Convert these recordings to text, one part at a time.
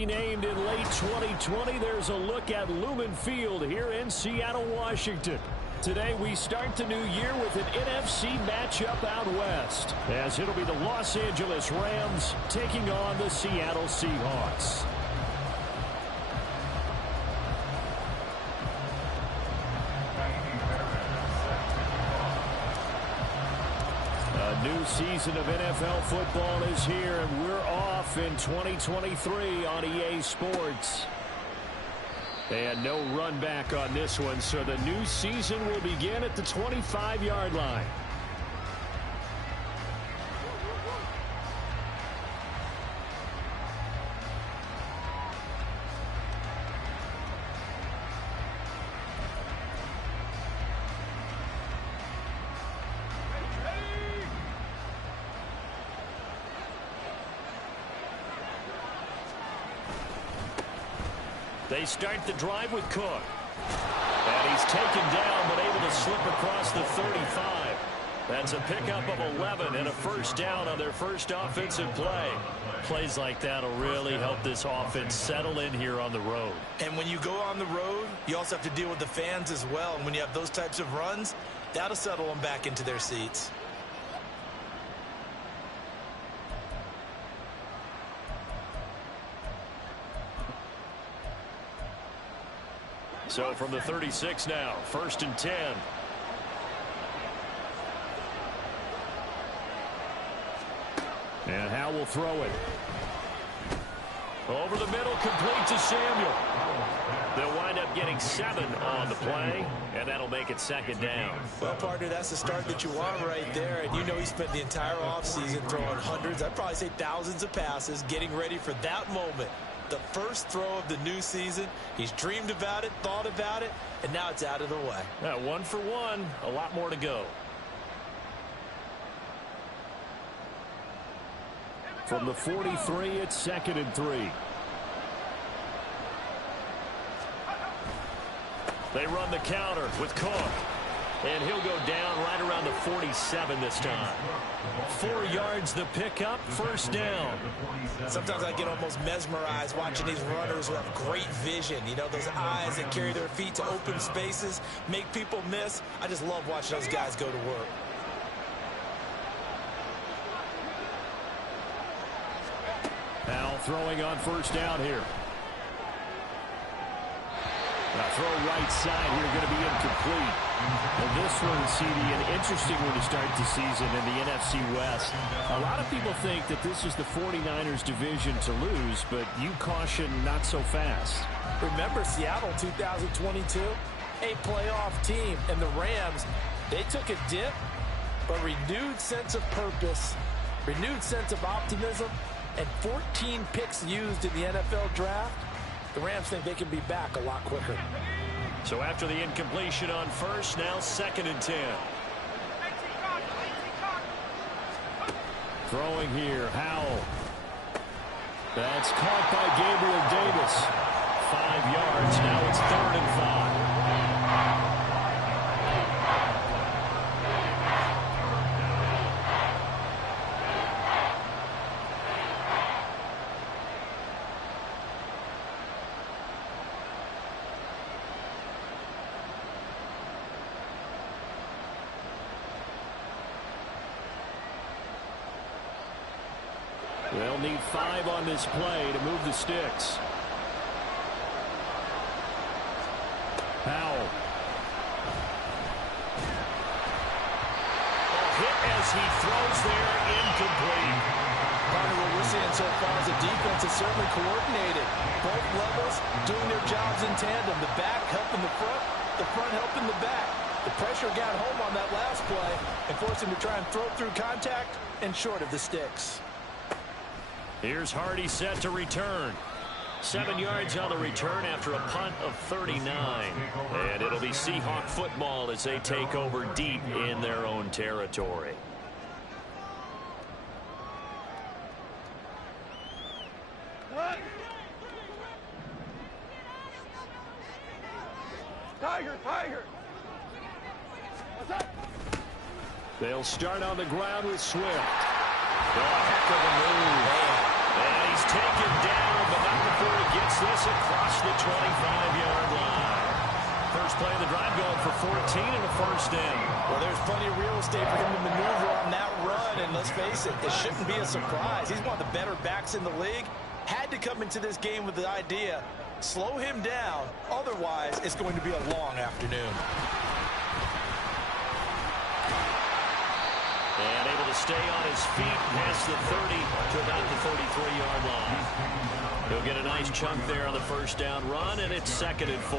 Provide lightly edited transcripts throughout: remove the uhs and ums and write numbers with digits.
Renamed in late 2020, there's a look at Lumen Field here in Seattle, Washington. Today we start the new year with an NFC matchup out west, as it'll be the Los Angeles Rams taking on the Seattle Seahawks. A new season of NFL football is here, and we're off in 2023 on EA Sports. And no run back on this one, so the new season will begin at the 25-yard line. They start the drive with Cook. And he's taken down, but able to slip across the 35. That's a pickup of 11 and a first down on their first offensive play. Plays like that will really help this offense settle in here on the road. And when you go on the road, you also have to deal with the fans as well. And when you have those types of runs, that'll settle them back into their seats. So from the 36 now, 1st and 10. And Howe will throw it. Over the middle, complete to Samuel. They'll wind up getting 7 on the play, and that'll make it 2nd down. Well, partner, that's the start that you want right there. And you know he spent the entire offseason throwing hundreds, I'd probably say thousands of passes, getting ready for that moment. The first throw of the new season. He's dreamed about it, thought about it, and now it's out of the way. 1 for 1, a lot more to go. From the 43, it's 2nd and 3. They run the counter with Cook. And he'll go down right around the 47 this time. 4 yards the pickup, first down. Sometimes I get almost mesmerized watching these runners who have great vision. You know, those eyes that carry their feet to open spaces, make people miss. I just love watching those guys go to work. Now throwing on first down here. Throw right side here, going to be incomplete. And this one, CD, an interesting one to start the season in the NFC West. A lot of people think that this is the 49ers division to lose, but you caution not so fast. Remember Seattle 2022? A playoff team, and the Rams, they took a dip, but renewed sense of purpose, renewed sense of optimism, and 14 picks used in the NFL draft. The Rams think they can be back a lot quicker. So after the incompletion on first, now 2nd and 10. Throwing here, Howell. That's caught by Gabriel Davis. 5 yards, now it's 3rd and 5. They'll need 5 on this play to move the sticks. Powell. A hit as he throws there, incomplete. Partner, what we're seeing so far is the defense is certainly coordinated. Both levels doing their jobs in tandem. The back helping the front helping the back. The pressure got home on that last play and forced him to try and throw through contact and short of the sticks. Here's Hardy set to return. 7 yards on the return after a punt of 39. And it'll be Seahawk football as they take over deep in their own territory. Tiger! They'll start on the ground with Swift. Oh, heck of a move. And he's taken down, but not before he gets this across the 25-yard line. First play of the drive going for 14 and a first down. Well, there's plenty of real estate for him to maneuver on that run, and let's face it, it shouldn't be a surprise. He's one of the better backs in the league. Had to come into this game with the idea, slow him down, otherwise it's going to be a long afternoon. And able to stay on his feet past the 30 to about the 33-yard line. He'll get a nice chunk there on the first down run, and it's 2nd and 4.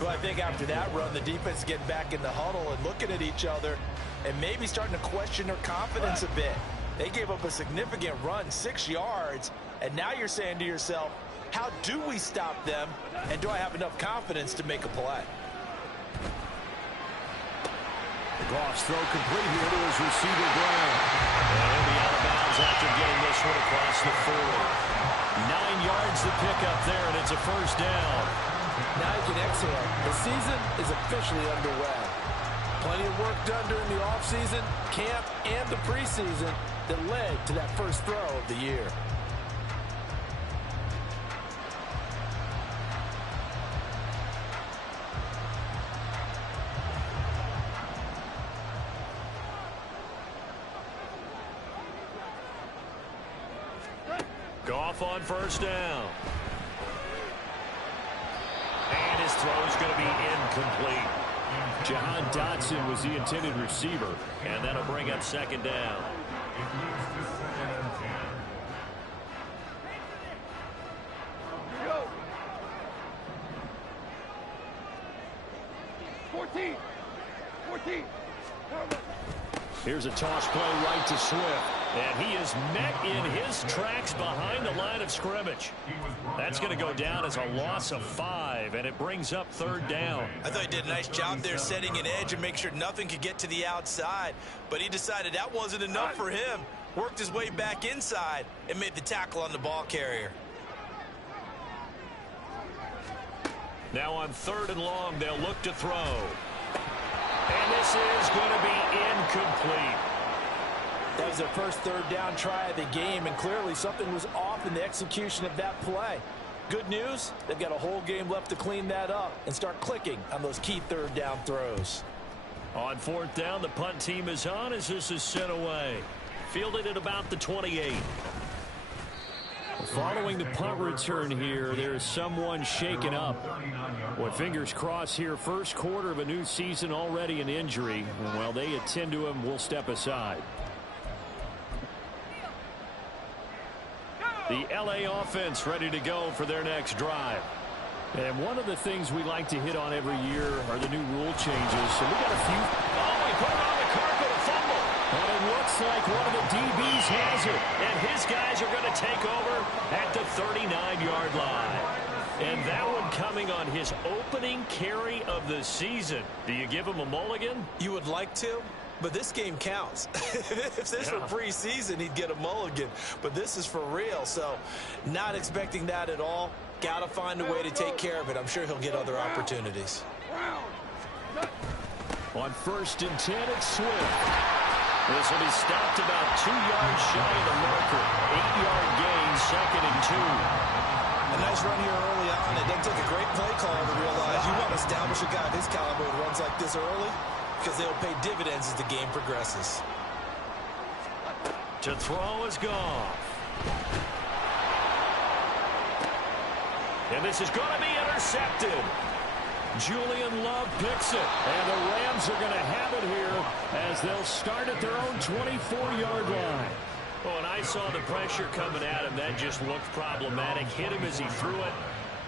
Well, I think after that run, the defense getting back in the huddle and looking at each other and maybe starting to question their confidence a bit. They gave up a significant run, 6 yards, and now you're saying to yourself, how do we stop them, and do I have enough confidence to make a play? Goff's throw complete here to his receiver, Brown. And he'll be out of bounds after getting this one across the 40. 9 yards the pickup there, and it's a first down. Now you can exhale. The season is officially underway. Plenty of work done during the offseason, camp, and the preseason that led to that first throw of the year. Goff on first down. And his throw is going to be incomplete. Jahan Dotson was the intended receiver. And that'll bring up 2nd down. Here's a toss play right to Swift. And he is met in his tracks behind the line of scrimmage. That's going to go down as a loss of 5, and it brings up 3rd down. I thought he did a nice job there setting an edge and make sure nothing could get to the outside. But he decided that wasn't enough for him. Worked his way back inside and made the tackle on the ball carrier. Now on 3rd and long, they'll look to throw. And this is going to be incomplete. That was their first 3rd down try of the game, and clearly something was off in the execution of that play. Good news, they've got a whole game left to clean that up and start clicking on those key 3rd down throws. On 4th down, the punt team is on as this is sent away. Fielded at about the 28. Following the punt return here, there is someone shaken up. Well, fingers crossed here, first quarter of a new season, already an injury. And while they attend to him, we'll step aside. The LA offense ready to go for their next drive. And one of the things we like to hit on every year are the new rule changes. So we got a few. Oh, he put it on the carpet, a fumble. And it looks like one of the DBs has it. And his guys are going to take over at the 39-yard line. And that one coming on his opening carry of the season. Do you give him a mulligan? You would like to? But this game counts. If this were preseason, he'd get a mulligan. But this is for real, so not expecting that at all. Got to find a way to take care of it. I'm sure he'll get other opportunities. On 1st and 10, it's Swift. This will be stopped about 2 yards shy of the marker. 8-yard gain, 2nd and 2. A nice run here early on. It doesn't take a great play call to realize you want to establish a guy of his caliber who runs like this early, because they'll pay dividends as the game progresses. To throw is gone. And this is going to be intercepted. Julian Love picks it. And the Rams are going to have it here as they'll start at their own 24-yard line. Oh, and I saw the pressure coming at him. That just looked problematic. Hit him as he threw it.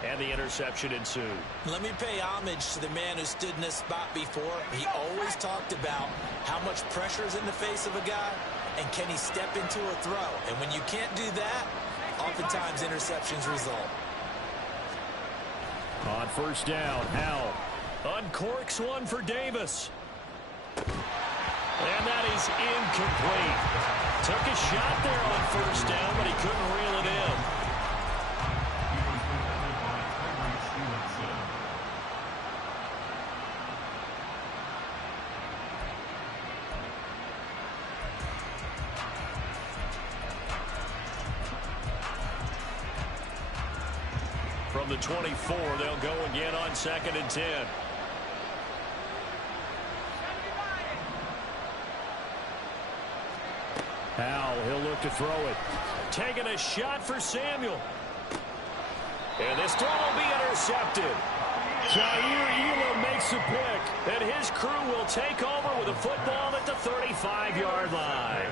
And the interception ensued. Let me pay homage to the man who stood in this spot before. He always talked about how much pressure is in the face of a guy, and can he step into a throw. And when you can't do that, oftentimes interceptions result. On 1st down, Howell uncorks one for Davis. And that is incomplete. Took a shot there on 1st down, but he couldn't reel it in. From the 24, they'll go again on 2nd and 10. Howell, he'll look to throw it. Taking a shot for Samuel. And this throw will be intercepted. Jair Elam makes the pick, and his crew will take over with a football at the 35-yard line.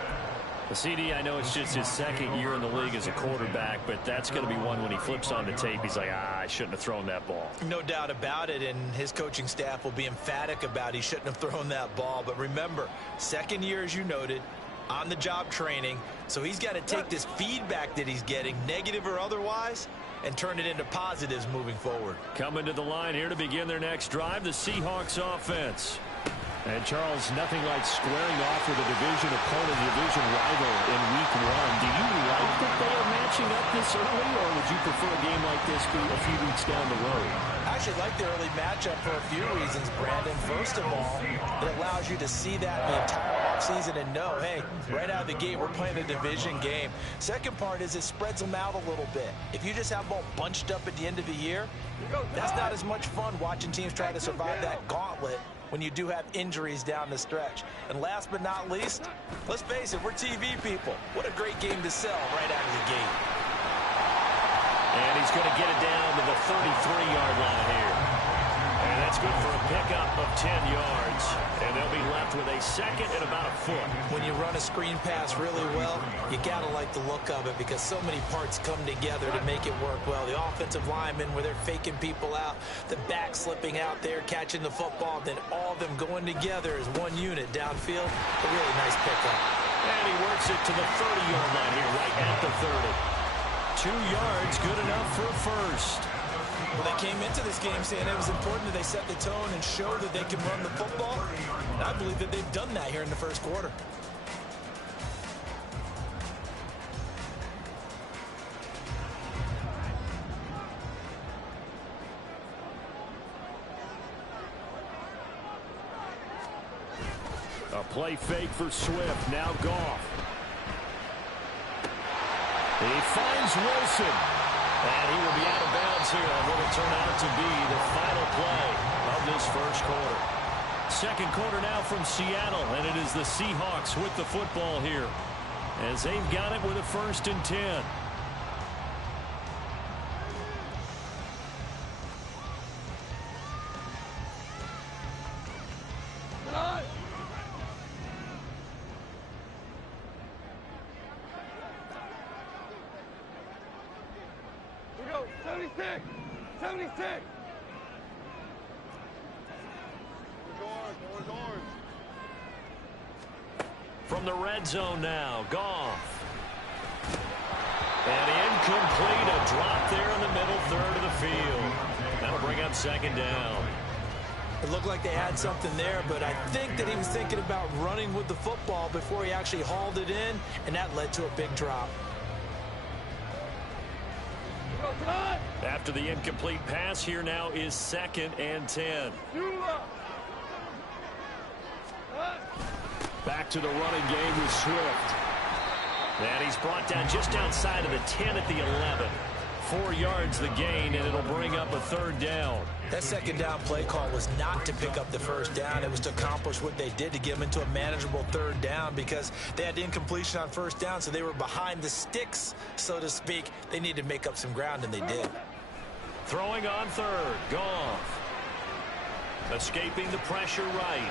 The CD, I know it's just his 2nd year in the league as a quarterback, but that's going to be one when he flips on the tape, he's like, I shouldn't have thrown that ball. No doubt about it, and his coaching staff will be emphatic about he shouldn't have thrown that ball. But remember, 2nd year, as you noted, on-the-job training, so he's got to take this feedback that he's getting, negative or otherwise, and turn it into positives moving forward. Coming to the line here to begin their next drive, the Seahawks offense. And, Charles, nothing like squaring off with a division opponent, division rival in week 1. Do you like that they are matching up this early, or would you prefer a game like this be a few weeks down the road? I actually like the early matchup for a few reasons, Brandon. First of all, it allows you to see that the entire offseason and know, hey, right out of the gate, we're playing a division game. Second part is it spreads them out a little bit. If you just have them all bunched up at the end of the year, that's not as much fun watching teams try to survive that gauntlet when you do have injuries down the stretch. And last but not least, let's face it, we're TV people. What a great game to sell right out of the gate. And he's going to get it down to the 33-yard line here. And that's good for a pickup of 10 yards. And they'll be left with a 2nd and about a foot. When you run a screen pass really well, you got to like the look of it because so many parts come together to make it work well. The offensive linemen where they're faking people out, the back slipping out there, catching the football, then all of them going together as one unit downfield. A really nice pickup. And he works it to the 30-yard line here, right at the 30. 2 yards, good enough for a first. Well, they came into this game saying it was important that they set the tone and show that they can run the football. And I believe that they've done that here in the first quarter. A play fake for Swift, now Goff. He finds Wilson. And he will be out of bounds here on what will turn out to be the final play of this first quarter. Second quarter now from Seattle, and it is the Seahawks with the football here as they've got it with a 1st and 10. From the red zone now, Goff. And incomplete, a drop there in the middle third of the field. That'll bring up 2nd down. It looked like they had something there, but I think that he was thinking about running with the football before he actually hauled it in, and that led to a big drop. After the incomplete pass, here now is 2nd and 10. Back to the running game with Swift. And he's brought down just outside of the 10 at the 11. 4 yards the gain, and it'll bring up a 3rd down. That 2nd down play call was not to pick up the 1st down. It was to accomplish what they did to get them into a manageable 3rd down because they had incompletion on 1st down, so they were behind the sticks, so to speak. They needed to make up some ground, and they did. Throwing on 3rd, Goff. Escaping the pressure right.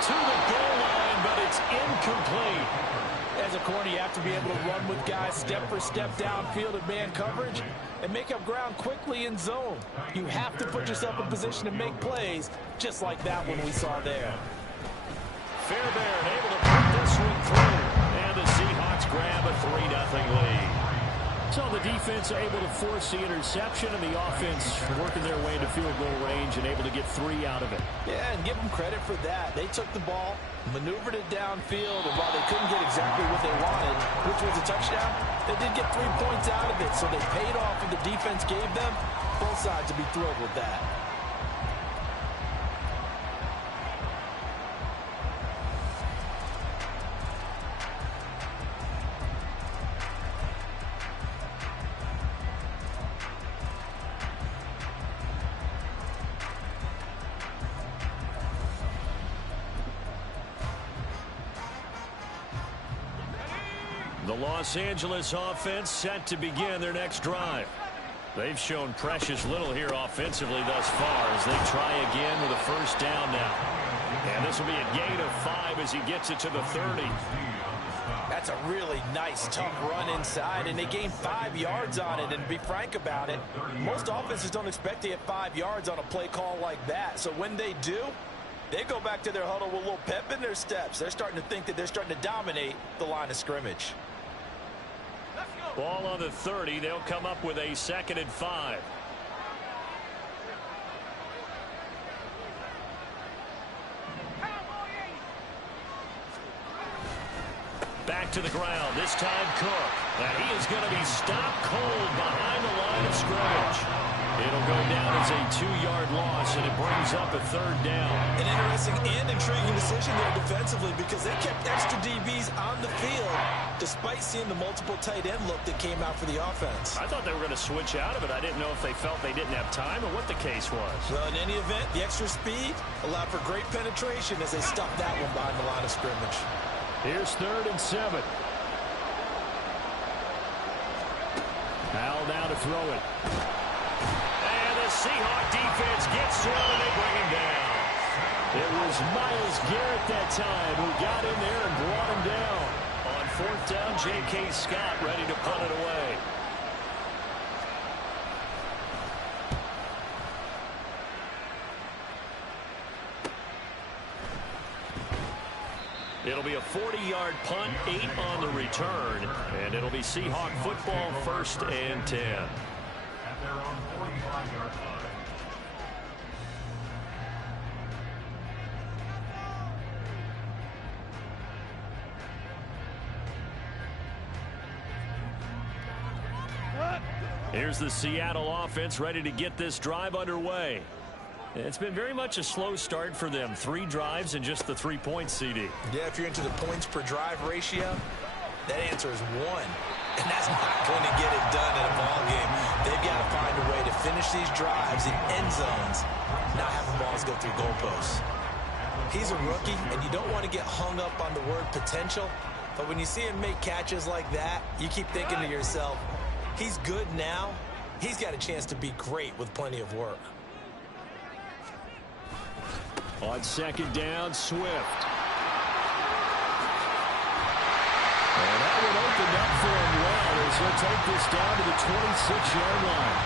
To the goal line, but it's incomplete. As a corner, you have to be able to run with guys step for step downfield in man coverage and make up ground quickly in zone. You have to put yourself in position to make plays, just like that one we saw there. Fairbairn able to put this one through. And the Seahawks grab a 3-0 lead. So the defense able to force the interception, and the offense working their way into field goal range and able to get 3 out of it. Yeah, and give them credit for that. They took the ball, maneuvered it downfield, and while they couldn't get exactly what they wanted, which was a touchdown, they did get 3 points out of it, so they paid off what the defense gave them. Both sides will be thrilled with that. The Los Angeles offense set to begin their next drive. They've shown precious little here offensively thus far as they try again with a first down now. And this will be a gain of 5 as he gets it to the 30. That's a really nice, tough run inside, and they gained 5 yards on it. And to be frank about it, most offenses don't expect to get 5 yards on a play call like that. So when they do, they go back to their huddle with a little pep in their steps. They're starting to think that they're starting to dominate the line of scrimmage. Ball on the 30. They'll come up with a 2nd and 5. Back to the ground. This time Cook. And he is going to be stopped cold behind the line of scrimmage. It'll go down as a 2-yard loss, and it brings up a 3rd down. An interesting and intriguing decision there defensively because they kept extra DBs on the field despite seeing the multiple tight end look that came out for the offense. I thought they were going to switch out of it. I didn't know if they felt they didn't have time or what the case was. Well, in any event, the extra speed allowed for great penetration as they stuffed that one behind the line of scrimmage. Here's 3rd and 7. Howell now to throw it. And the Seahawk defense gets to him and they bring him down. It was Myles Garrett that time who got in there and brought him down. On 4th down, J.K. Scott ready to punt it away. It'll be a 40-yard punt, 8 on the return, and it'll be Seahawk football 1st and 10. At their own 45-yard line. Here's the Seattle offense ready to get this drive underway. It's been very much a slow start for them. 3 drives and just the 3 points, CD. Yeah, if you're into the points per drive ratio, that answer is 1. And that's not going to get it done in a ball game. They've got to find a way to finish these drives in end zones, not having balls go through goalposts. He's a rookie, and you don't want to get hung up on the word potential. But when you see him make catches like that, you keep thinking to yourself, he's good now. He's got a chance to be great with plenty of work. On 2nd down, Swift. And that one opened up for him well as he'll take this down to the 26-yard line.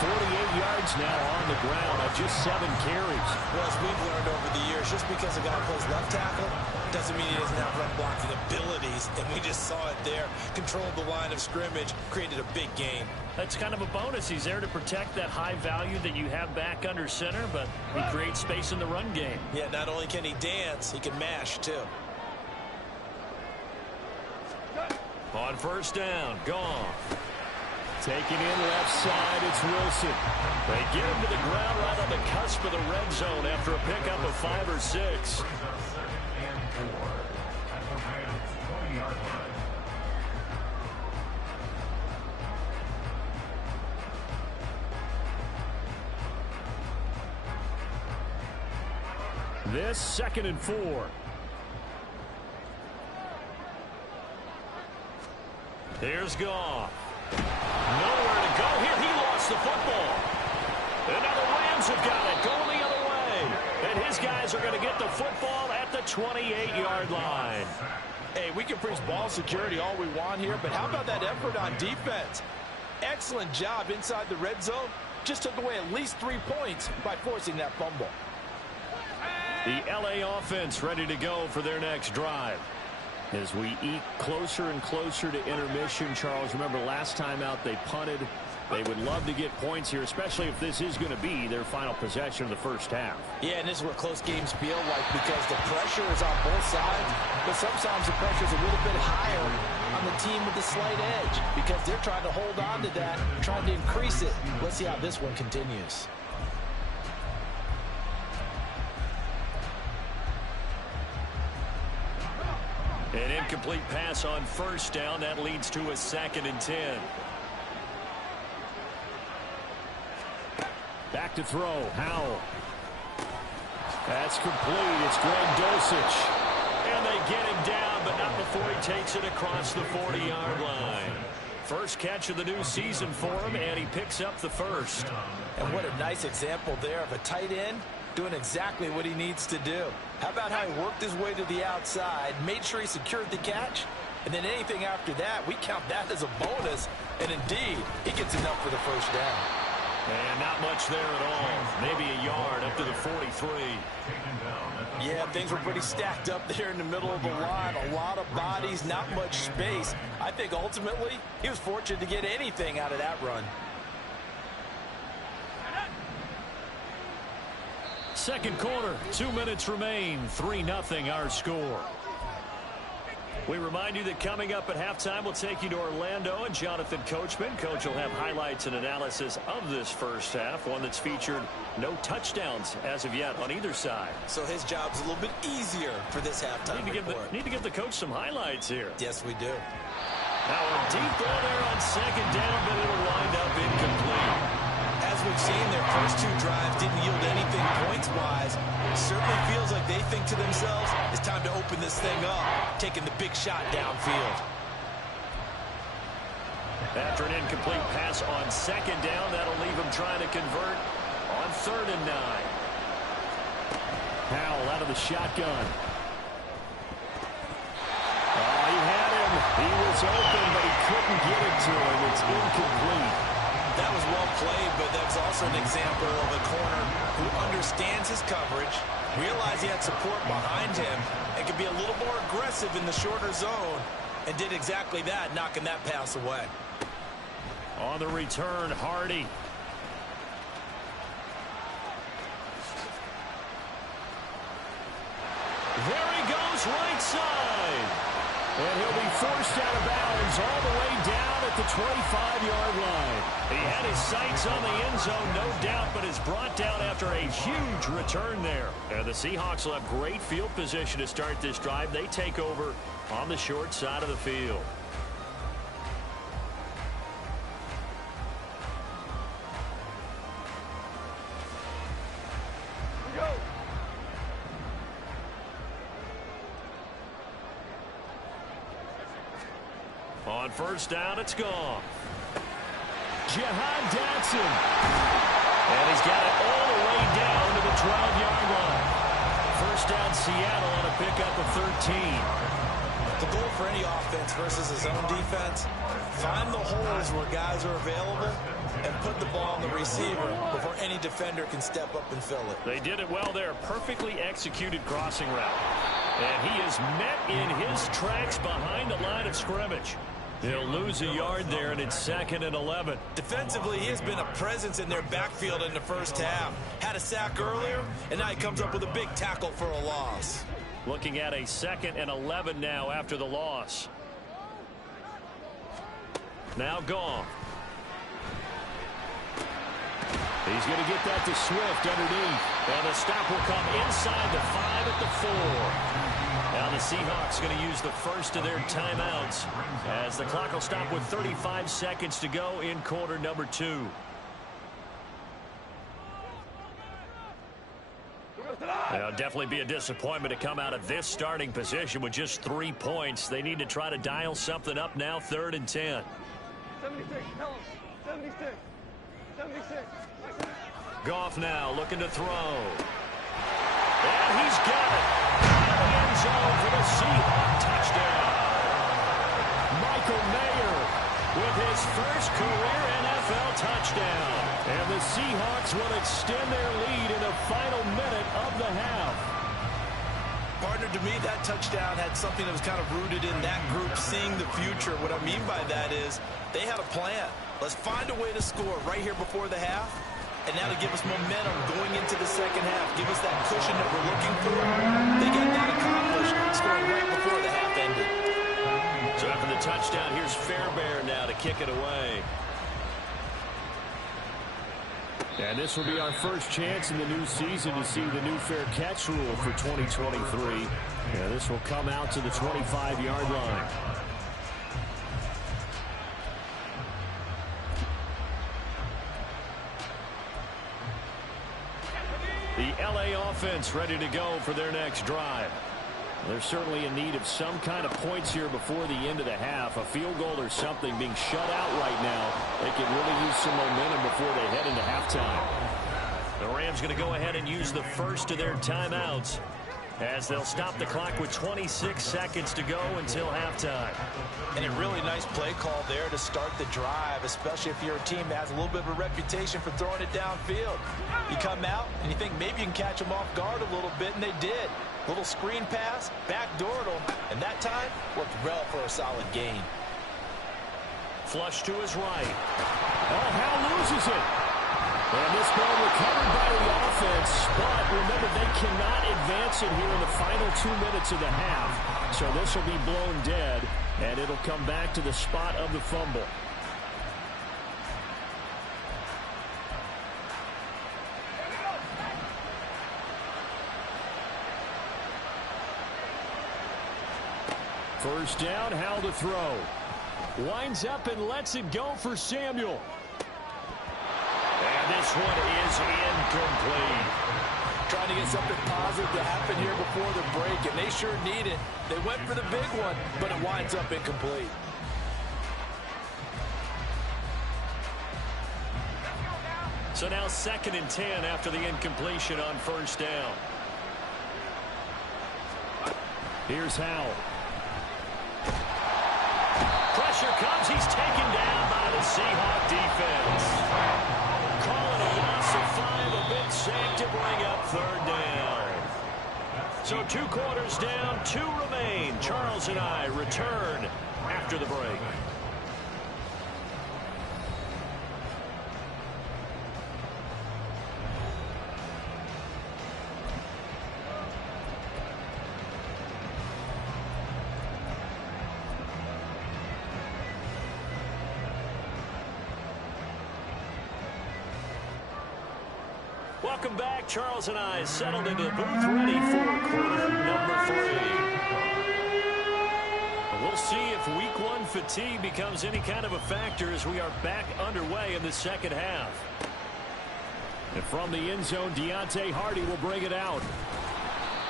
48 yards now on the ground on just 7 carries. Well, as we've learned over the years, just because a guy plays left tackle doesn't mean he doesn't have run blocking abilities. And we just saw it there. Controlled the line of scrimmage, created a big gain. That's kind of a bonus. He's there to protect that high value that you have back under center, but he creates space in the run game. Yeah, not only can he dance, he can mash, too. On 1st down, Goff. Taking in left side, it's Wilson. They get him to the ground right on the cusp of the red zone after a pickup of 5 or 6. This 2nd and 4. Here's Goff. Nowhere to go here. He lost the football. And now the Rams have got it. Going the other way. And his guys are going to get the football at the 28-yard line. Hey, we can preach ball security all we want here, but how about that effort on defense? Excellent job inside the red zone. Just took away at least 3 points by forcing that fumble. The LA offense ready to go for their next drive. As we eat closer and closer to intermission, Charles, remember last time out they punted. They would love to get points here, especially if this is going to be their final possession of the first half. Yeah, and this is what close games feel like because the pressure is on both sides, but sometimes the pressure is a little bit higher on the team with the slight edge because they're trying to hold on to that, trying to increase it. Let's see how this one continues. An incomplete pass on 1st down. That leads to a 2nd and 10. Back to throw. Howell. That's complete. It's Greg Dulcich. And they get him down, but not before he takes it across the 40-yard line. First catch of the new season for him, and he picks up the first. And what a nice example there of a tight end doing exactly what he needs to do. How about how he worked his way to the outside, made sure he secured the catch, and then anything after that, we count that as a bonus. And indeed, he gets enough for the first down. And not much there at all. Maybe a yard up to the 43. Yeah, things were pretty stacked up there in the middle of the line. A lot of bodies, not much space. I think ultimately he was fortunate to get anything out of that run. Second quarter, 2 minutes remain. 3-0 our score. We remind you that coming up at halftime, we'll take you to Orlando and Jonathan Coachman. Coach will have highlights and analysis of this first half, one that's featured no touchdowns as of yet on either side. So his job's a little bit easier for this halftime report. Need to give the coach some highlights here. Yes, we do. Now a deep ball there on second down, but it'll wind up incomplete. As we've seen, their first two drives didn't yield anything points-wise. It certainly feels like they think to themselves, it's time to open this thing up, taking the big shot downfield. After an incomplete pass on second down, that'll leave him trying to convert on 3rd and 9. Powell out of the shotgun. Oh, he had him. He was open, but he couldn't get it to him. It's incomplete. That was well played, but that's also an example of a corner who understands his coverage, realized he had support behind him, and could be a little more aggressive in the shorter zone, and did exactly that, knocking that pass away. On the return, Hardy. There he goes, right side. And he'll be forced out of bounds all the way down at the 25-yard line. He had his sights on the end zone, no doubt, but is brought down after a huge return there. And the Seahawks will have great field position to start this drive. They take over on the short side of the field. On first down, it's gone. Jahan Dotson. And he's got it all the way down to the 12-yard line. First down, Seattle on a pickup of 13. The goal for any offense versus his own defense, find the holes where guys are available and put the ball on the receiver before any defender can step up and fill it. They did it well there. Perfectly executed crossing route. And he is met in his tracks behind the line of scrimmage. He'll lose a yard there, and it's 2nd and 11. Defensively, he has been a presence in their backfield in the first half. Had a sack earlier, and now he comes up with a big tackle for a loss. Looking at a 2nd and 11 now after the loss. Now Goff. He's going to get that to Swift underneath. And the stop will come inside the 5 at the 4. Now the Seahawks going to use the first of their timeouts as the clock will stop with 35 seconds to go in quarter number 2. It'll definitely be a disappointment to come out of this starting position with just 3 points. They need to try to dial something up now, 3rd and 10. 76, tell him. 76. 76. Goff now looking to throw. And he's got it. Out of the end zone for the Seahawks touchdown. Michael Mayer with his first career NFL touchdown. And the Seahawks will extend their lead in the final minute of the half. Partner, to me, that touchdown had something that was kind of rooted in that group seeing the future. What I mean by that is they had a plan. Let's find a way to score right here before the half. And now to give us momentum going into the second half. Give us that cushion that we're looking for. They got that accomplished, scoring right before the half ended. So after the touchdown, here's Fairbairn now to kick it away. And this will be our first chance in the new season to see the new fair catch rule for 2023. And this will come out to the 25-yard line. The LA offense ready to go for their next drive. They're certainly in need of some kind of points here before the end of the half. A field goal or something. Being shut out right now, they could really use some momentum before they head into halftime. The Rams going to go ahead and use the first of their timeouts as they'll stop the clock with 26 seconds to go until halftime. And a really nice play call there to start the drive, especially if you're a team that has a little bit of a reputation for throwing it downfield. You come out and you think maybe you can catch them off guard a little bit, and they did. Little screen pass, backdoored them, and that time worked well for a solid gain. Flush to his right. Oh, Hal loses it. And this ball recovered by the offense, but remember, they cannot advance it here in the final 2 minutes of the half. So this will be blown dead, and it'll come back to the spot of the fumble. First down, Hal to throw. Winds up and lets it go for Samuel. And this one is incomplete. Trying to get something positive to happen here before the break, and they sure need it. They went for the big one, but it winds up incomplete. So now 2nd and 10 after the incompletion on first down. Here's Hal. Pressure comes. He's taken down by the Seahawk defense. Calling a loss of 5, a big sack to bring up 3rd down. So 2 quarters down, 2 remain. Charles and I return after the break. Welcome back. Charles and I settled into the booth, ready for quarter number 3. We'll see if week 1 fatigue becomes any kind of a factor as we are back underway in the second half. And from the end zone, Deontay Hardy will bring it out.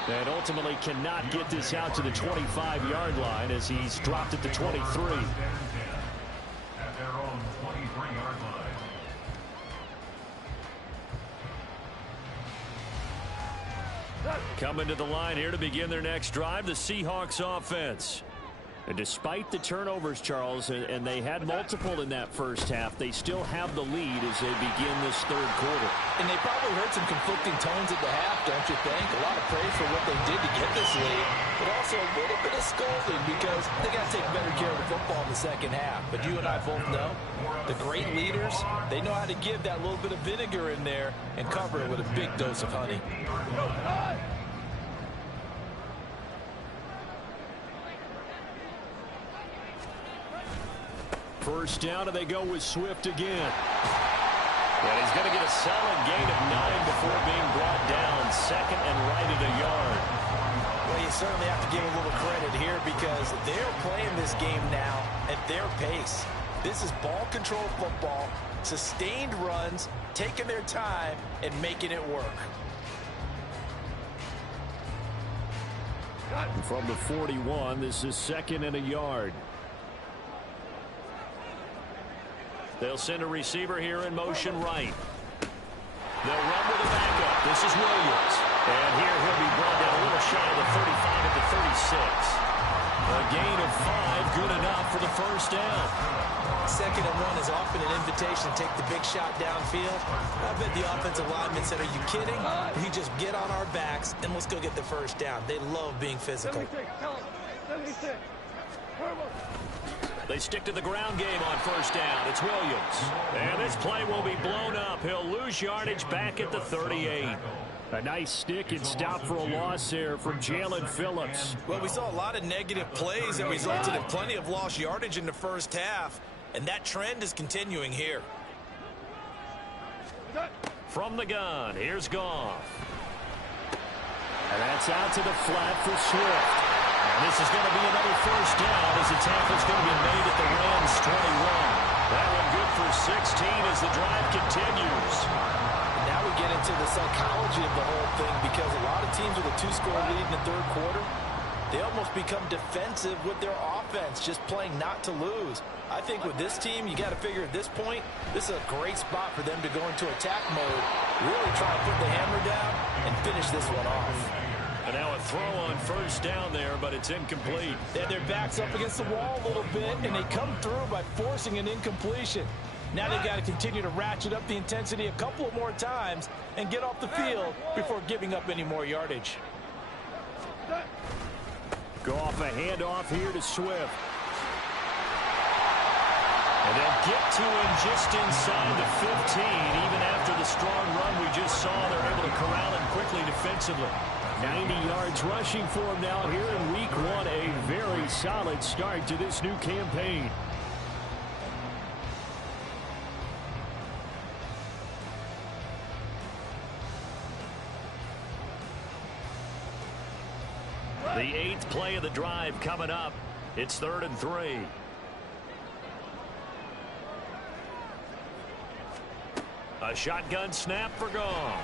And ultimately cannot get this out to the 25-yard line as he's dropped it to 23. At their own 23-yard line. Coming to the line here to begin their next drive, the Seahawks offense. And despite the turnovers, Charles, and they had multiple in that first half, they still have the lead as they begin this 3rd quarter. And they probably heard some conflicting tones at the half, don't you think? A lot of praise for what they did to get this lead, but also a little bit of scolding because they got to take better care of the football in the second half. But you and I both know the great leaders, they know how to give that little bit of vinegar in there and cover it with a big dose of honey. First down, and they go with Swift again. And he's going to get a solid gain of 9 before being brought down. 2nd and right at a yard. Well, you certainly have to give a little credit here because they're playing this game now at their pace. This is ball control football, sustained runs, taking their time, and making it work. And from the 41, this is 2nd and a yard. They'll send a receiver here in motion right. They'll run with a backup. This is Williams. And here he'll be brought down a little shy of the 35 at the 36. A gain of 5, good enough for the first down. 2nd and 1 is often an invitation to take the big shot downfield. I bet the offensive lineman said, are you kidding? You just get on our backs and let's go get the first down. They love being physical. 76, tell him. 76. Turbo. They stick to the ground game on first down. It's Williams. And this play will be blown up. He'll lose yardage back at the 38. A nice stick and stop for a loss there from Jalen Phillips. Well, we saw a lot of negative plays that resulted in plenty of lost yardage in the first half, and that trend is continuing here. From the gun, here's Goff. And that's out to the flat for Swift. And this is going to be another first down as the tackle's going to be made at the Rams 21. That one good for 16 as the drive continues. And now we get into the psychology of the whole thing because a lot of teams with a 2-score lead in the 3rd quarter, they almost become defensive with their offense, just playing not to lose. I think with this team, you got to figure at this point, this is a great spot for them to go into attack mode, really try to put the hammer down and finish this one off. And now a throw on first down there, but it's incomplete. And their back's up against the wall a little bit, and they come through by forcing an incompletion. Now they've got to continue to ratchet up the intensity a couple of more times and get off the field before giving up any more yardage. Goff a handoff here to Swift. And they'll get to him just inside the 15. Even after the strong run we just saw, they're able to corral him quickly defensively. 90 yards rushing for him now here in week 1. A very solid start to this new campaign. The 8th play of the drive coming up. It's 3rd and 3. A shotgun snap for Goff.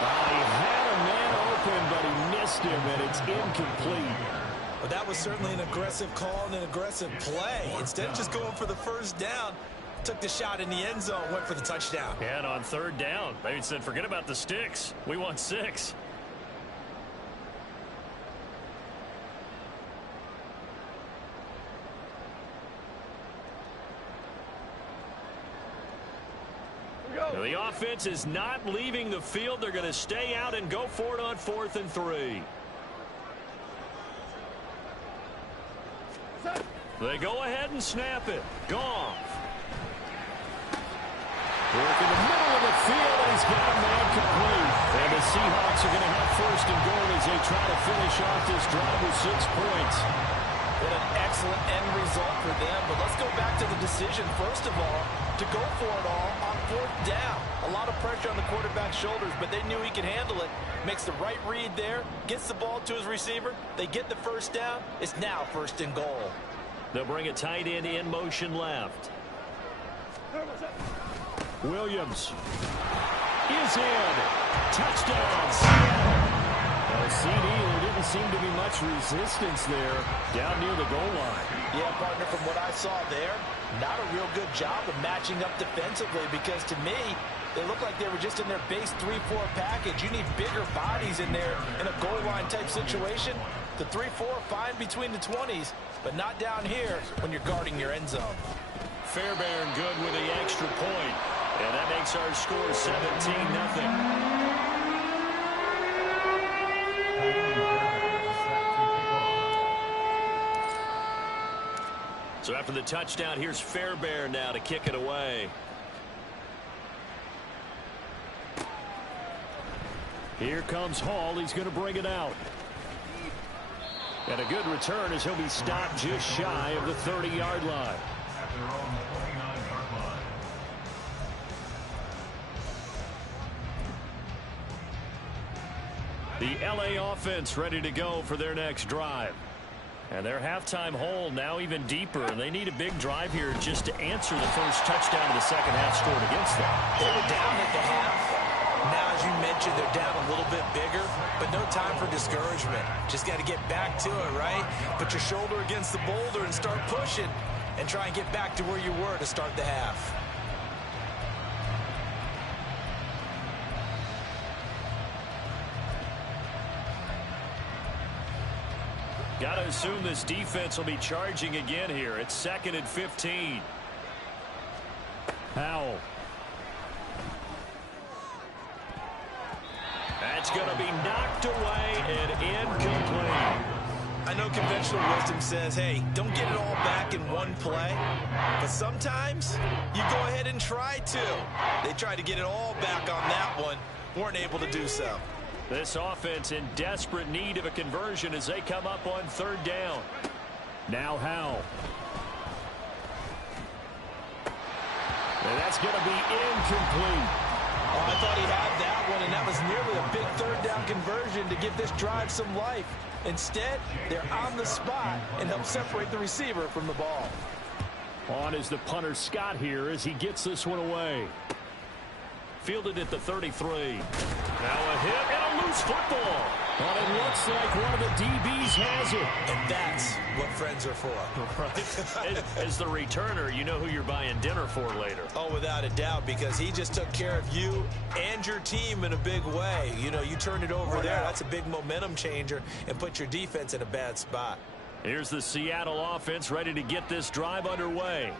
He had a man open, but he missed him, and it's incomplete. Well, that was certainly an aggressive call and an aggressive play. Instead of just going for the first down, took the shot in the end zone, went for the touchdown. And on 3rd down, they said, forget about the sticks. We want 6. The offense is not leaving the field. They're going to stay out and go for it on 4th and 3. They go ahead and snap it. Goff. Work in the middle of the field. He's got a man complete. And the Seahawks are going to have 1st and goal as they try to finish off this drive with 6 points. What an excellent end result for them. But let's go back to the decision, first of all, to go for it all on 4th down. A lot of pressure on the quarterback's shoulders, but they knew he could handle it. Makes the right read there, gets the ball to his receiver. They get the 1st down. It's now 1st and goal. They'll bring a tight end in motion left. Williams is in. Touchdown, Seattle. CD, there didn't seem to be much resistance there down near the goal line. Yeah, partner, from what I saw there, not a real good job of matching up defensively, because to me, they look like they were just in their base 3-4 package. You need bigger bodies in there in a goal line type situation. The 3-4 fine between the 20s, but not down here when you're guarding your end zone. Fairbairn good with the extra point. And that makes our score 17-0. So after the touchdown, here's Fairbairn now to kick it away. Here comes Hall. He's going to bring it out. And a good return as he'll be stopped just shy of the 30-yard line. The LA offense ready to go for their next drive. And their halftime hole now even deeper, and they need a big drive here just to answer the first touchdown of the second half scored against them. They were down at the half. Now, as you mentioned, they're down a little bit bigger, but no time for discouragement. Just got to get back to it, right? Put your shoulder against the boulder and start pushing, and try and get back to where you were to start the half. Got to assume this defense will be charging again here. It's 2nd and 15. Powell. That's going to be knocked away and incomplete. I know conventional wisdom says, hey, don't get it all back in one play. But sometimes you go ahead and try to. They tried to get it all back on that one. Weren't able to do so. This offense in desperate need of a conversion as they come up on 3rd down. Now Howell. And that's going to be incomplete. Oh, I thought he had that one, and that was nearly a big 3rd down conversion to give this drive some life. Instead, they're on the spot and help separate the receiver from the ball. On is the punter Scott here as he gets this one away. Fielded at the 33. Now a hit and a loose football. Well, it looks like one of the DBs has it. And that's what friends are for. Right. As the returner, you know who you're buying dinner for later. Oh, without a doubt, because he just took care of you and your team in a big way. You know, you turned it over there. That's a big momentum changer and put your defense in a bad spot. Here's the Seattle offense ready to get this drive underway.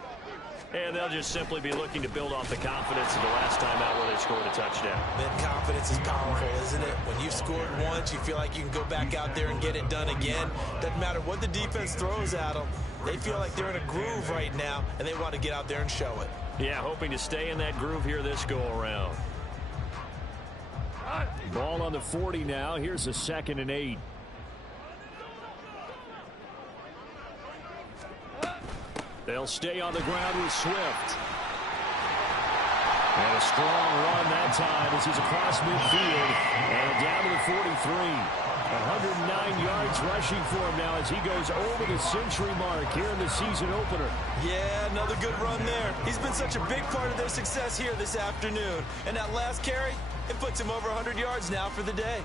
And they'll just simply be looking to build off the confidence of the last time out where they scored a touchdown. Then confidence is powerful, isn't it? When you've scored once, you feel like you can go back out there and get it done again. Doesn't matter what the defense throws at them. They feel like they're in a groove right now, and they want to get out there and show it. Yeah, hoping to stay in that groove here this go-around. Ball on the 40 now. Here's a 2nd and 8. They'll stay on the ground with Swift. And a strong run that time as he's across midfield and down to the 43. 109 yards rushing for him now as he goes over the century mark here in the season opener. Yeah, another good run there. He's been such a big part of their success here this afternoon. And that last carry, it puts him over 100 yards now for the day.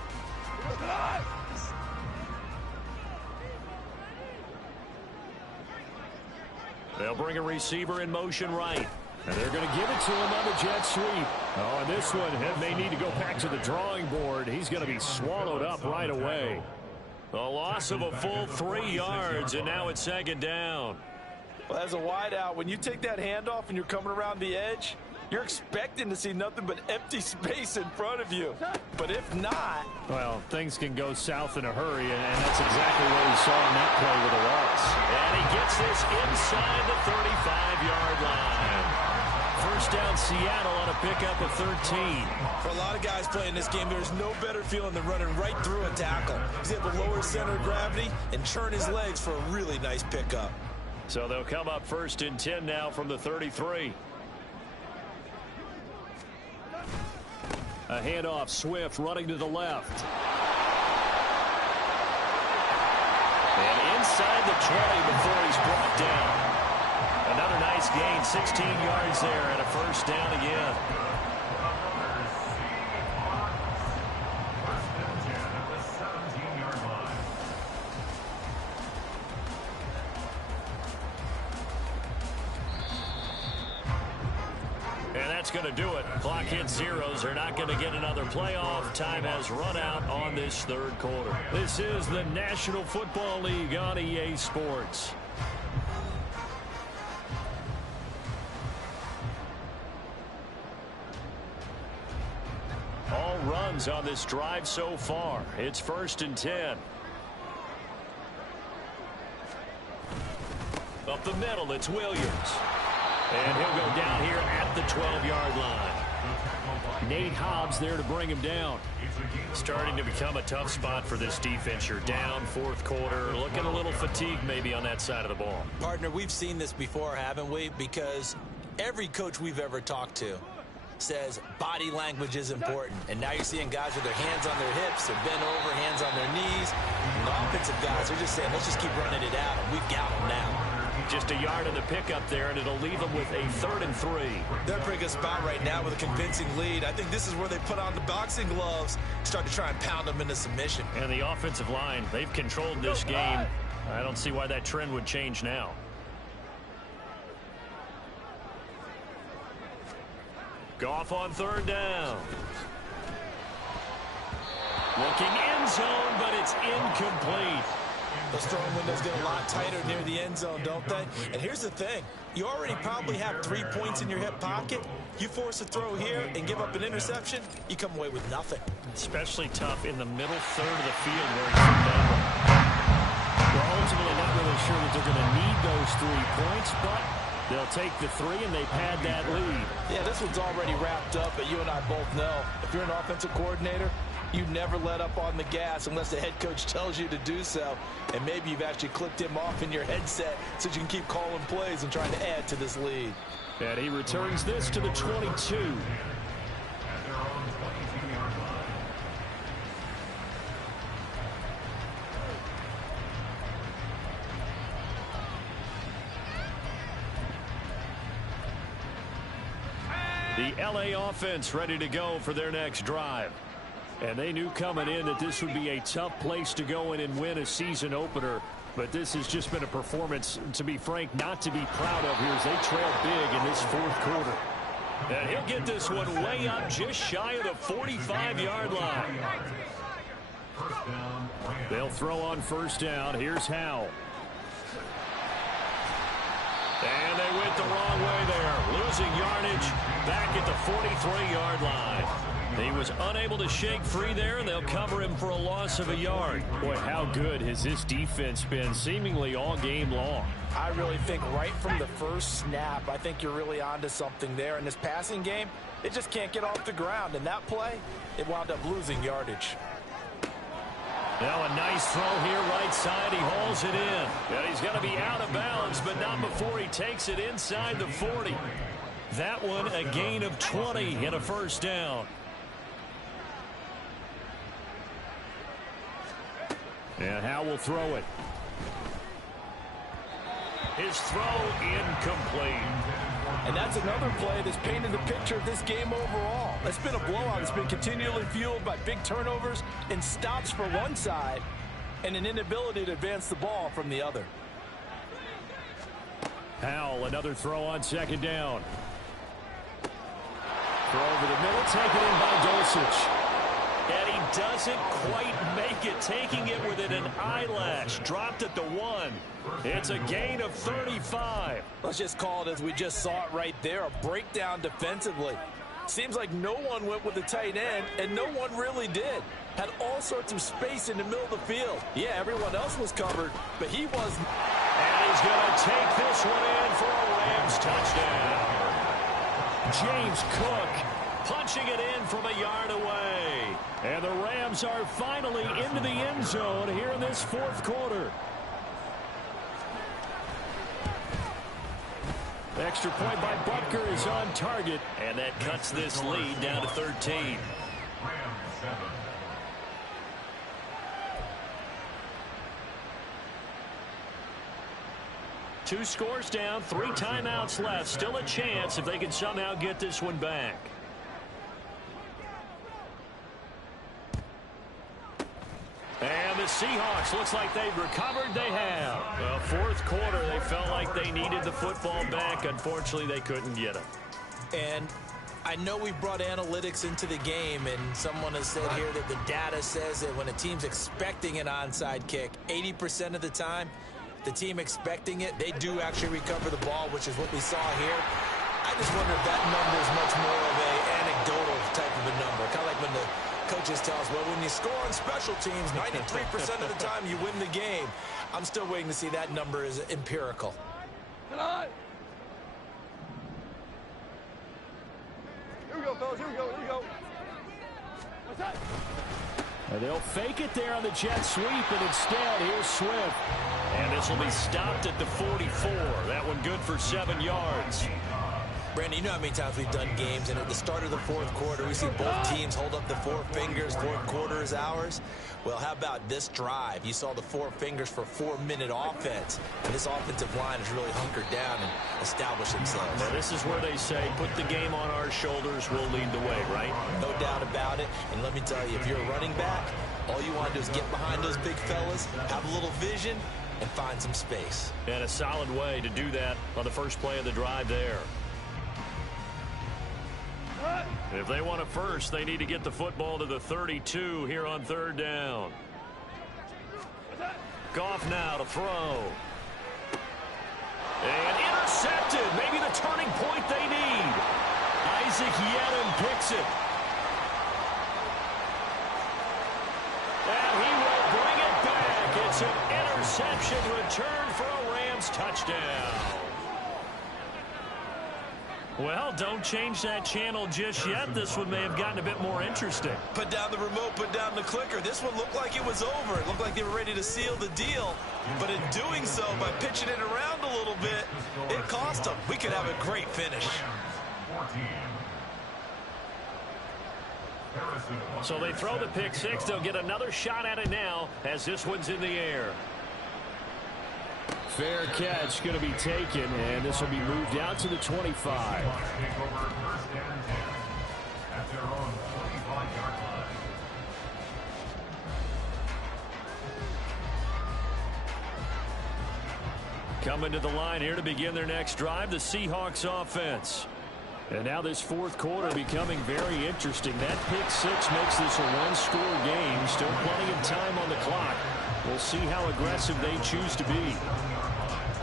They'll bring a receiver in motion right. And they're going to give it to him on the jet sweep. Oh, and this one may need to go back to the drawing board. He's going to be swallowed up right away. A loss of a full 3 yards, and now it's 2nd down. Well, as a wideout, when you take that handoff and you're coming around the edge, you're expecting to see nothing but empty space in front of you. But if not... Well, things can go south in a hurry, and that's exactly what we saw in that play with the loss. And he gets this inside the 35-yard line. First down, Seattle on a pickup of 13. For a lot of guys playing this game, there's no better feeling than running right through a tackle. He's able to lower center of gravity and churn his legs for a really nice pickup. So they'll come up 1st and 10 now from the 33. A handoff, Swift running to the left. And inside the 20 before he's brought down. Another nice gain, 16 yards there, and a first down again. And that's going to do it. Clock hits zeros. They're not going to get another playoff. Time has run out on this 3rd quarter. This is the National Football League on EA Sports. All runs on this drive so far. It's 1st and 10. Up the middle, it's Williams. And he'll go down here at the 12-yard line. Nate Hobbs there to bring him down. Starting to become a tough spot for this defense. You're down 4th quarter, looking a little fatigued maybe on that side of the ball. Partner, we've seen this before, haven't we? Because every coach we've ever talked to says body language is important. And now you're seeing guys with their hands on their hips, they're bent over, hands on their knees. And the offensive guys are just saying, let's just keep running it out. And we've got them now. Just a yard in the pickup there, and it'll leave them with a 3rd and 3. They're in a pretty good spot right now with a convincing lead. I think this is where they put on the boxing gloves, start to try and pound them into submission. And the offensive line, they've controlled this game. I don't see why that trend would change now. Goff on 3rd down. Looking end zone, but it's incomplete. Those throwing windows get a lot tighter near the end zone, don't they? And here's the thing. You already probably have 3 points in your hip pocket. You force a throw here and give up an interception, you come away with nothing. Especially tough in the middle 3rd of the field where he's from down. We're ultimately not really sure that they're going to need those 3 points, but they'll take the 3 and they pad that lead. Yeah, this one's already wrapped up, but you and I both know if you're an offensive coordinator, you never let up on the gas unless the head coach tells you to do so. And maybe you've actually clicked him off in your headset so you can keep calling plays and trying to add to this lead. And he returns this to the 22. The LA offense ready to go for their next drive. And they knew coming in that this would be a tough place to go in and win a season opener. But this has just been a performance, to be frank, not to be proud of here as they trail big in this fourth quarter. And he'll get this one way up just shy of the 45-yard line. They'll throw on first down. Here's Howell. And they went the wrong way there. Losing yardage back at the 43-yard line. He was unable to shake free there, and they'll cover him for a loss of a yard. Boy, how good has this defense been seemingly all game long? I really think right from the first snap, I think you're really onto something there. In this passing game, it just can't get off the ground. And that play, it wound up losing yardage. Now a nice throw here right side. He hauls it in. And he's going to be out of bounds, but not before he takes it inside the 40. That one a gain of 20 and a first down. And Howell will throw it. His throw incomplete. And that's another play that's painted the picture of this game overall. It's been a blowout. It's been continually fueled by big turnovers and stops for one side and an inability to advance the ball from the other. Howell, another throw on second down. Throw over the middle, taken in by Dulcich. And he doesn't quite make it, taking it within an eyelash. Dropped at the 1. It's a gain of 35. Let's just call it as we just saw it right there, a breakdown defensively. Seems like no one went with the tight end, and no one really did. Had all sorts of space in the middle of the field. Yeah, everyone else was covered, but he wasn't. And he's going to take this one in for a Rams touchdown. James Cook punching it in from a yard away. And the Rams are finally into the end zone here in this fourth quarter. Extra point by Butker is on target. And that cuts this lead down to 13. Two scores down, 3 timeouts left. Still a chance if they can somehow get this one back. And the Seahawks, looks like they've recovered. They have. Well, fourth quarter, they felt like they needed the football back. Unfortunately, they couldn't get it. And I know we brought analytics into the game, and someone has said here that the data says that when a team's expecting an onside kick, 80% of the time, the team expecting it, they do actually recover the ball, which is what we saw here. I just wonder if that number is much more of an anecdotal type of a number. Kind of like when the coaches tell us, well, when you score on special teams, 93% of the time you win the game. I'm still waiting to see that number is empirical. Here we go, fellas. Here we go. Here we go. What's that? And they'll fake it there on the jet sweep, and instead, here's Swift. And this will be stopped at the 44. That one good for 7 yards. Brandon, you know how many times we've done games, and at the start of the fourth quarter, we see both teams hold up the 4 fingers, fourth quarter is ours. Well, how about this drive? You saw the 4 fingers for 4-minute offense, and this offensive line has really hunkered down and established themselves. Now, this is where they say, put the game on our shoulders, we'll lead the way, right? No doubt about it, and let me tell you, if you're a running back, all you want to do is get behind those big fellas, have a little vision, and find some space. And a solid way to do that on the first play of the drive there. If they want a first, they need to get the football to the 32 here on third down. Goff now to throw. And intercepted. Maybe the turning point they need. Isaac Yiadom picks it. And he will bring it back. It's an interception return for a Rams touchdown. Well, don't change that channel just yet. This one may have gotten a bit more interesting. Put down the remote, put down the clicker. This one looked like it was over. It looked like they were ready to seal the deal. But in doing so, by pitching it around a little bit, it cost them. We could have a great finish. So they throw the pick six. They'll get another shot at it now as this one's in the air. Fair catch going to be taken, and this will be moved out to the 25. Coming to the line here to begin their next drive, the Seahawks offense. And now this fourth quarter becoming very interesting. That pick six makes this a one-score game. Still plenty of time on the clock. We'll see how aggressive they choose to be.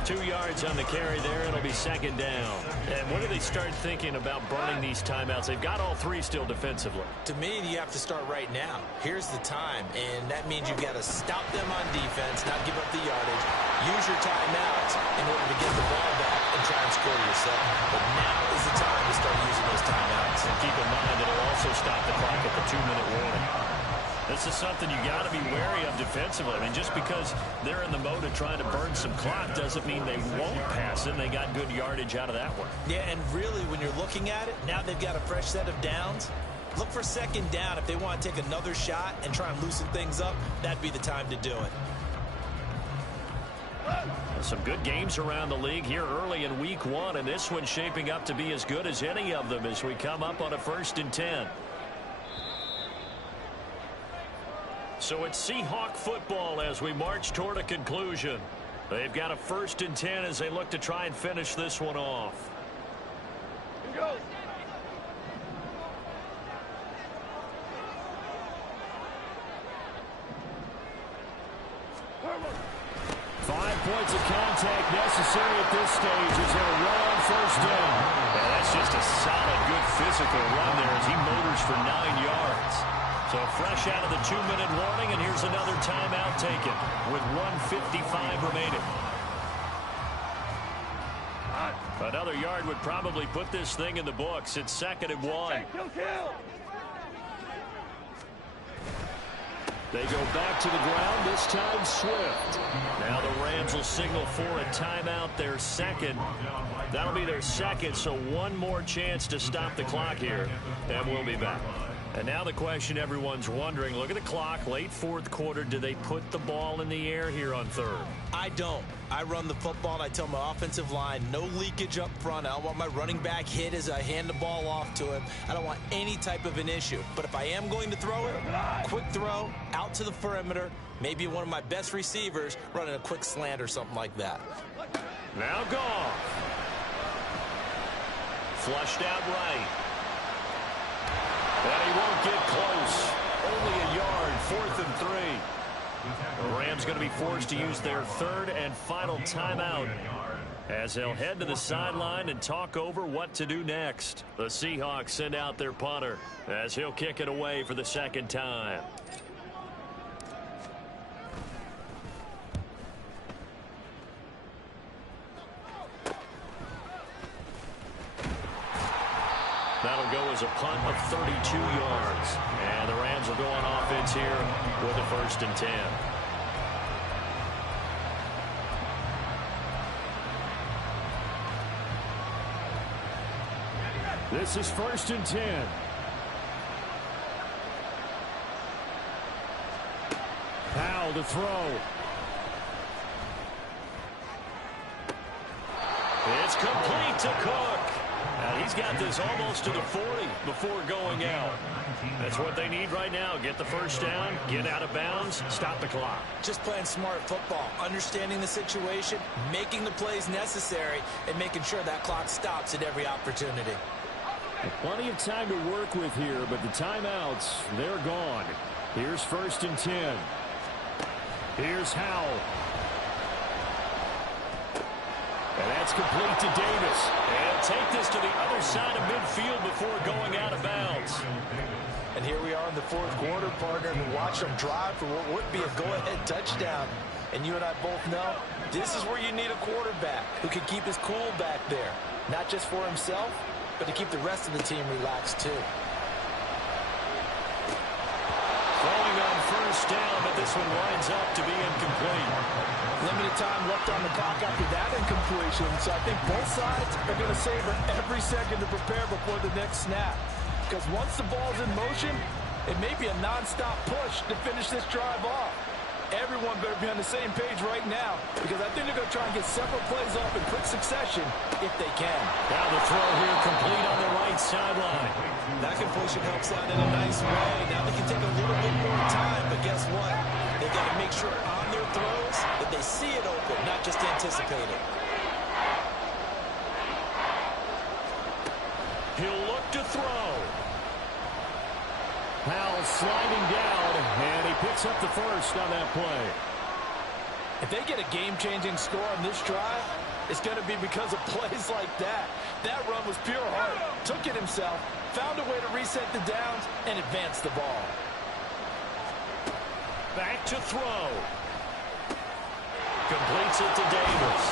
2 yards on the carry there. It'll be second down. And when do they start thinking about burning these timeouts? They've got all three still defensively. To me, you have to start right now. Here's the time, and that means you've got to stop them on defense, not give up the yardage, use your timeouts in order to get the ball back and try and score yourself. But now is the time to start using those timeouts. And keep in mind, it'll also stop the clock at the 2-minute warning. This is something you got to be wary of defensively. I mean, just because they're in the mode of trying to burn some clock doesn't mean they won't pass it. They got good yardage out of that one. Yeah, and really, when you're looking at it, now they've got a fresh set of downs. Look for second down. If they want to take another shot and try and loosen things up, that'd be the time to do it. Some good games around the league here early in week one, and this one's shaping up to be as good as any of them as we come up on a 1st and 10. So it's Seahawk football as we march toward a conclusion. They've got a 1st and 10 as they look to try and finish this one off. Here goes. 5 points of contact necessary at this stage as they'll run on 1st down. And that's just a solid, good physical run there as he motors for 9 yards. So fresh out of the 2-minute warning, and here's another timeout taken with 1:55 remaining. Another yard would probably put this thing in the books. It's 2nd and 1. They go back to the ground, this time Swift. Now the Rams will signal for a timeout, their second. That'll be their second, so one more chance to stop the clock here, and we'll be back. And now the question everyone's wondering, look at the clock, late 4th quarter, do they put the ball in the air here on 3rd? I don't. I run the football, and I tell my offensive line, no leakage up front. I don't want my running back hit as I hand the ball off to him. I don't want any type of an issue. But if I am going to throw it, quick throw, out to the perimeter, maybe one of my best receivers running a quick slant or something like that. Now Goff. Flushed out right. And he won't get close. Only a yard, 4th and 3. The Rams going to be forced to use their 3rd and final timeout as they'll head to the sideline and talk over what to do next. The Seahawks send out their punter as he'll kick it away for the 2nd time. That'll go as a punt of 32 yards. And the Rams will go on offense here with a 1st and 10. This is 1st and 10. Powell to throw. It's complete to Cook. And he's got this almost to the 40 before going out. That's what they need right now. Get the 1st down, get out of bounds, stop the clock. Just playing smart football, understanding the situation, making the plays necessary, and making sure that clock stops at every opportunity. Plenty of time to work with here, but the timeouts, they're gone. Here's 1st and 10. Here's Howell. And that's complete to Davis. And take this to the other side of midfield before going out of bounds. And here we are in the 4th quarter, partner, and watch them drive for what would be a go-ahead touchdown. And you and I both know this is where you need a quarterback who can keep his cool back there. Not just for himself, but to keep the rest of the team relaxed too. Throwing on 1st down, but this one winds up to be incomplete. Limited time left on the clock after that incompletion, so I think both sides are going to savor every second to prepare before the next snap. Because once the ball's in motion, it may be a non-stop push to finish this drive off. Everyone better be on the same page right now, because I think they're going to try and get several plays off in quick succession if they can. Now the throw here complete on the right sideline. That completion helps out in a nice way. Now they can take a little bit more time, but guess what? They've got to make sure on their throws that they see it open, not just anticipate it. He'll look to throw. Powell sliding down, and he picks up the first on that play. If they get a game-changing score on this drive, it's going to be because of plays like that. That run was pure heart. Took it himself, found a way to reset the downs, and advance the ball. Back to throw. Completes it to Davis.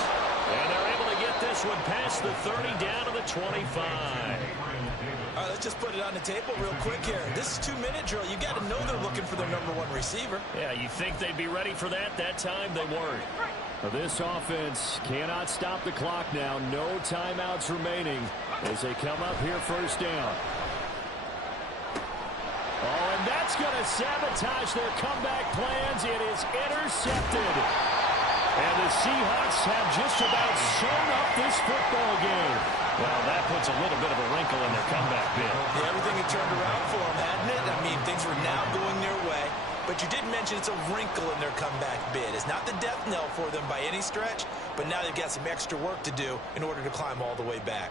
And they're able to get this one past the 30 down to the 25. All right, let's just put it on the table real quick here. This is a 2-minute drill. You got to know they're looking for their #1 receiver. Yeah, you think they'd be ready for that? That time they weren't. Well, this offense cannot stop the clock now. No timeouts remaining as they come up here first down. Oh, and that's going to sabotage their comeback plans. It is intercepted. And the Seahawks have just about sewn up this football game. Well, that puts a little bit of a wrinkle in their comeback bid. Yeah, everything had turned around for them, hadn't it? I mean, things were now going their way. But you did mention it's a wrinkle in their comeback bid. It's not the death knell for them by any stretch, but now they've got some extra work to do in order to climb all the way back.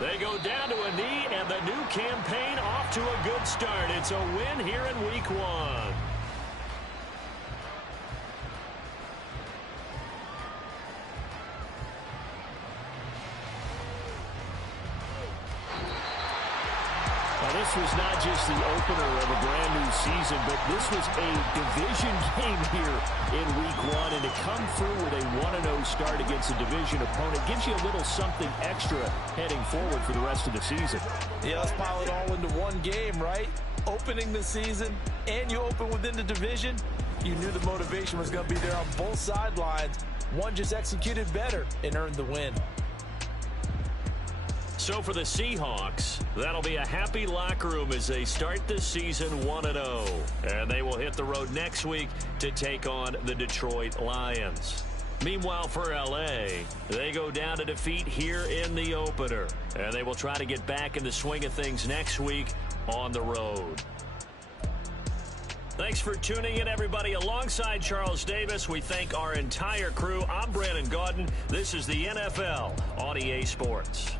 They go down to a knee, and the new campaign off to a good start. It's a win here in Week 1. This was not just the opener of a brand new season, but this was a division game here in Week 1. And to come through with a 1-0 start against a division opponent gives you a little something extra heading forward for the rest of the season. Yeah, let's pile it all into one game, right? Opening the season, and you open within the division. You knew the motivation was going to be there on both sidelines. One just executed better and earned the win. So for the Seahawks, that'll be a happy locker room as they start this season 1-0. And they will hit the road next week to take on the Detroit Lions. Meanwhile, for L.A., they go down to defeat here in the opener. And they will try to get back in the swing of things next week on the road. Thanks for tuning in, everybody. Alongside Charles Davis, we thank our entire crew. I'm Brandon Gaudin. This is the NFL on EA Sports.